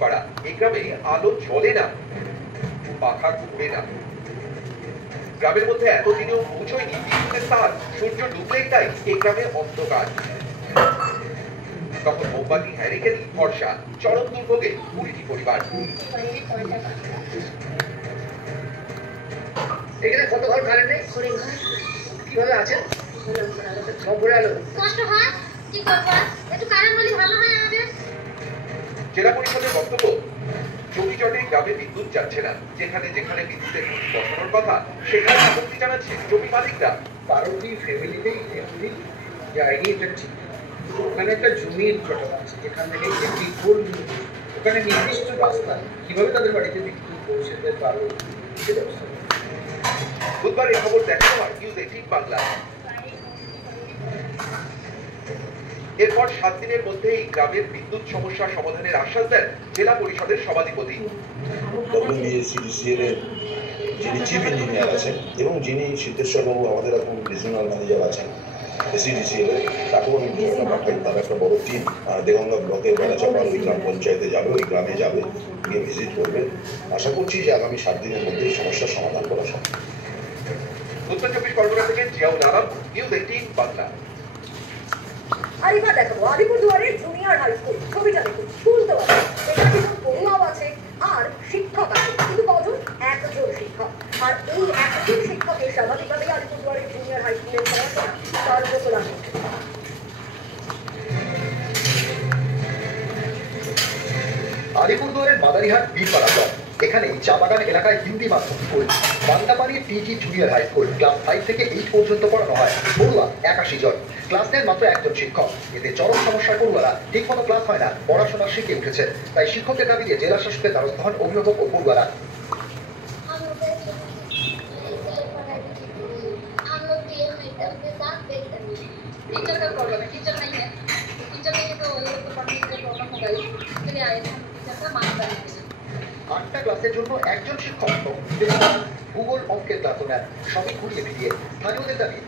পাড়া। এই গ্রামে আলো জ্বলে না, পাখা ঘুরে না। গ্রামের মধ্যে এতদিনেও পৌঁছয়নি বিদ্যুতের তার। সূর্য ডুবলেই তাই এই গ্রামে অন্ধকার। তখন মোমবাতি, হ্যারিকেন, ভরসা। চরম দুর্ভোগে কুড়িটি পরিবার। এখানে কত ঘর কারেন্ট নেই? কিভাবে আছেন? সব ঘুরে আলো কষ্ট হয়, কি করবো? একটু কারেন্ট বলি ভালো হয় আমাদের। জেলা পরিষদের বক্তব্য, জমি জটে গ্রামে বিদ্যুৎ যাচ্ছে না। যেখানে যেখানে বিদ্যুতের খুঁটি বসানোর কথা সেখানে আপত্তি জানাচ্ছে জমি মালিকরা। বারোটি ফ্যামিলিতেই একটি জায়গায় এটা ঠিক। ওখানে একটা জমির ঘটনা আছে, যেখান থেকে একটি ফুল, ওখানে নির্দিষ্ট রাস্তা কিভাবে তাদের বাড়িতে বিদ্যুৎ পৌঁছে যেতে পারবে সে ব্যবস্থা। বুধবার এই খবর দেখানো হয় নিউজ 18 বাংলায়। এরপর 7 দিনের মধ্যেই গ্রামের বিদ্যুৎ সমস্যা সমাধানের আশ্বাস দেন জেলা পরিষদের সভাধিপতি। WBSCDCL এর যিনি চিফ ইঞ্জিনিয়ার আছেন এবং যিনি সিদ্ধেশ্বরবাবু আমাদের এখন রিজনাল ম্যানেজার আছেন SCDCL এর, তাকেও আমি বিষয়টা পাঠাই। তার একটা বড় টিম দেগঙ্গা ব্লকের বেড়াচাপা ওই গ্রাম পঞ্চায়েতে যাবে, ওই গ্রামে যাবে, গিয়ে ভিজিট করবে। আশা করছি যে আগামী 7 দিনের মধ্যেই সমস্যার সমাধান করা সম্ভব। উত্তর 24 পরগনা থেকে জিয়াউল আলম, নিউজ 18 বাংলা। আরিফা দেখো, আলিপুরদুয়ারের জুনিয়র হাই স্কুল, ছবিটা দেখুন। স্কুল তো আছে, এখানে কিছু পড়ুয়াও আছে আর শিক্ষক আছে, কিন্তু কজন? একজন শিক্ষক। আর এই একজন শিক্ষকের স্বাভাবিকভাবেই আলিপুরদুয়ারের জুনিয়র হাই স্কুলের পড়াশোনা সর্বতোলা হচ্ছে। আলিপুরদুয়ারের মাদারিহাট বীরপাড়া ব্লক, এখানে চা বাগান এলাকায় হিন্দি মাধ্যম school, Bandabari PG junior high school. Class 5 থেকে 8 পর্যন্ত পড়ানো হয়। পড়ুয়া 81 জন, ক্লাস নেন মাত্র একজন শিক্ষক। এতে চরম সমস্যার পড়ুয়ারা ঠিকমতো ক্লাস হয় না, পড়াশোনা শিখে উঠেছে। তাই শিক্ষকের দাবিতে জেলা শাসকের দ্বারস্থ হন অভিভাবক ও পড়ুয়ারা। टीचर का प्रॉब्लम है, टीचर नहीं है, टीचर नहीं है तो ये तो पढ़ने के प्रॉब्लम होगा ही। इसके लिए आए थे हम टीचर का मांग करने के लिए। 8টা ক্লাসের জন্য একজন শিক্ষক, ভূগোল অঙ্কের ক্লাসও নেন। সবই ঘুরিয়ে ফিরিয়ে স্থানীয়দের দাবি